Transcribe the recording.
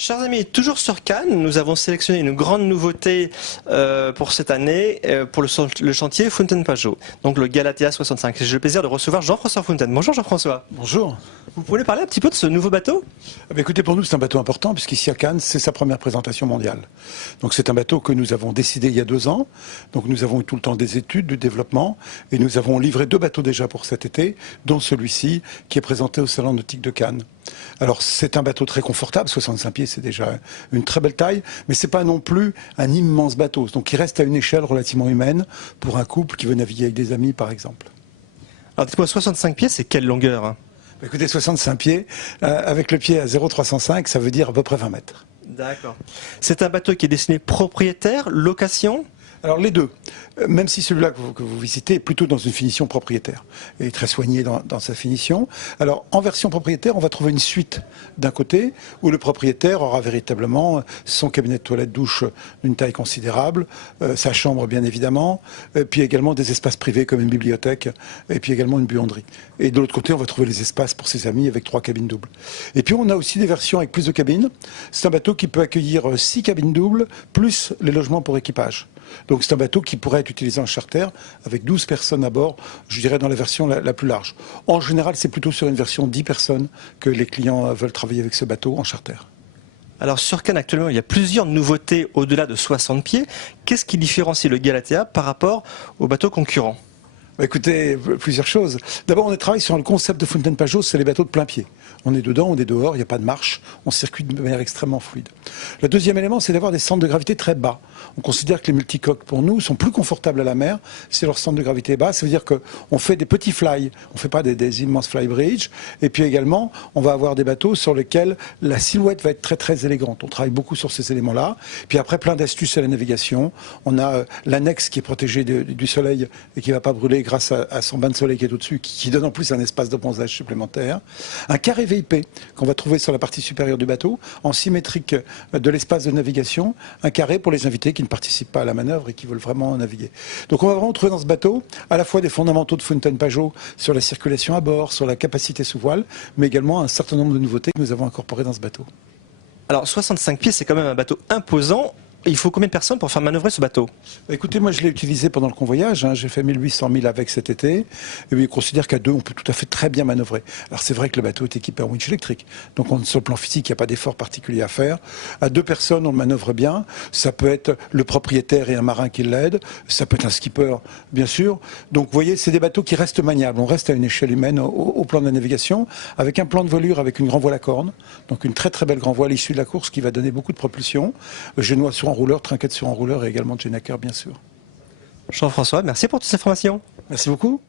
Chers amis, toujours sur Cannes, nous avons sélectionné une grande nouveauté pour cette année, pour le chantier Fountaine Pajot, donc le Galatea 65. J'ai le plaisir de recevoir Jean-François Fontaine. Bonjour Jean-François. Bonjour. Vous pouvez parler un petit peu de ce nouveau bateau ? Écoutez, pour nous c'est un bateau important puisqu'ici à Cannes c'est sa première présentation mondiale. Donc c'est un bateau que nous avons décidé il y a 2 ans. Donc nous avons eu tout le temps des études, du développement et nous avons livré 2 bateaux déjà pour cet été, dont celui-ci qui est présenté au Salon nautique de Cannes. Alors c'est un bateau très confortable, 65 pieds c'est déjà une très belle taille, mais c'est pas non plus un immense bateau. Donc il reste à une échelle relativement humaine pour un couple qui veut naviguer avec des amis par exemple. Alors dites-moi, 65 pieds c'est quelle longueur ? Écoutez, 65 pieds, avec le pied à 0,305, ça veut dire à peu près 20 mètres. D'accord. C'est un bateau qui est destiné propriétaire, location ? Alors les deux, même si celui-là que vous visitez est plutôt dans une finition propriétaire et très soigné dans sa finition. Alors en version propriétaire, on va trouver une suite d'un côté où le propriétaire aura véritablement son cabinet de toilette douche d'une taille considérable, sa chambre bien évidemment, puis également des espaces privés comme une bibliothèque et puis également une buanderie. Et de l'autre côté, on va trouver les espaces pour ses amis avec 3 cabines doubles. Et puis on a aussi des versions avec plus de cabines. C'est un bateau qui peut accueillir 6 cabines doubles plus les logements pour équipage. Donc c'est un bateau qui pourrait être utilisé en charter avec 12 personnes à bord, je dirais dans la version la plus large. En général, c'est plutôt sur une version 10 personnes que les clients veulent travailler avec ce bateau en charter. Alors sur Cannes actuellement, il y a plusieurs nouveautés au-delà de 60 pieds. Qu'est-ce qui différencie le Galatea par rapport aux bateaux concurrents ? Écoutez, plusieurs choses. D'abord, on travaille sur le concept de Fountaine Pajot, c'est les bateaux de plein pied. On est dedans, on est dehors, il n'y a pas de marche, on circule de manière extrêmement fluide. Le deuxième élément, c'est d'avoir des centres de gravité très bas. On considère que les multicoques, pour nous, sont plus confortables à la mer si leur centre de gravité est bas. Ça veut dire qu'on fait des petits fly, on ne fait pas des immenses flybridge. Et puis également, on va avoir des bateaux sur lesquels la silhouette va être très très élégante. On travaille beaucoup sur ces éléments-là. Puis après, plein d'astuces à la navigation. On a l'annexe qui est protégée du soleil et qui ne va pas brûler grâce à son bain de soleil qui est au-dessus, qui donne en plus un espace de bronzage supplémentaire. Un carré VIP qu'on va trouver sur la partie supérieure du bateau, en symétrique de l'espace de navigation, un carré pour les invités qui ne participent pas à la manœuvre et qui veulent vraiment naviguer. Donc on va vraiment trouver dans ce bateau à la fois des fondamentaux de Fountaine Pajot sur la circulation à bord, sur la capacité sous voile, mais également un certain nombre de nouveautés que nous avons incorporées dans ce bateau. Alors 65 pieds, c'est quand même un bateau imposant. Il faut combien de personnes pour faire manœuvrer ce bateau ? Écoutez, moi je l'ai utilisé pendant le convoyage, j'ai fait 1800 000 avec cet été, et je considère qu'à 2 on peut tout à fait très bien manœuvrer. Alors c'est vrai que le bateau est équipé en winch électrique, donc sur le plan physique il n'y a pas d'effort particulier à faire. À 2 personnes on le manœuvre bien, ça peut être le propriétaire et un marin qui l'aide, ça peut être un skipper bien sûr. Donc vous voyez, c'est des bateaux qui restent maniables, on reste à une échelle humaine au plan de la navigation, avec un plan de voilure avec une grand voile à corne, donc une très très belle grand voile issue de la course qui va donner beaucoup de propulsion, génois sur enrouleur, trinquette sur enrouleur et également de Jennaker bien sûr. Jean-François, merci pour toutes ces informations. Merci beaucoup.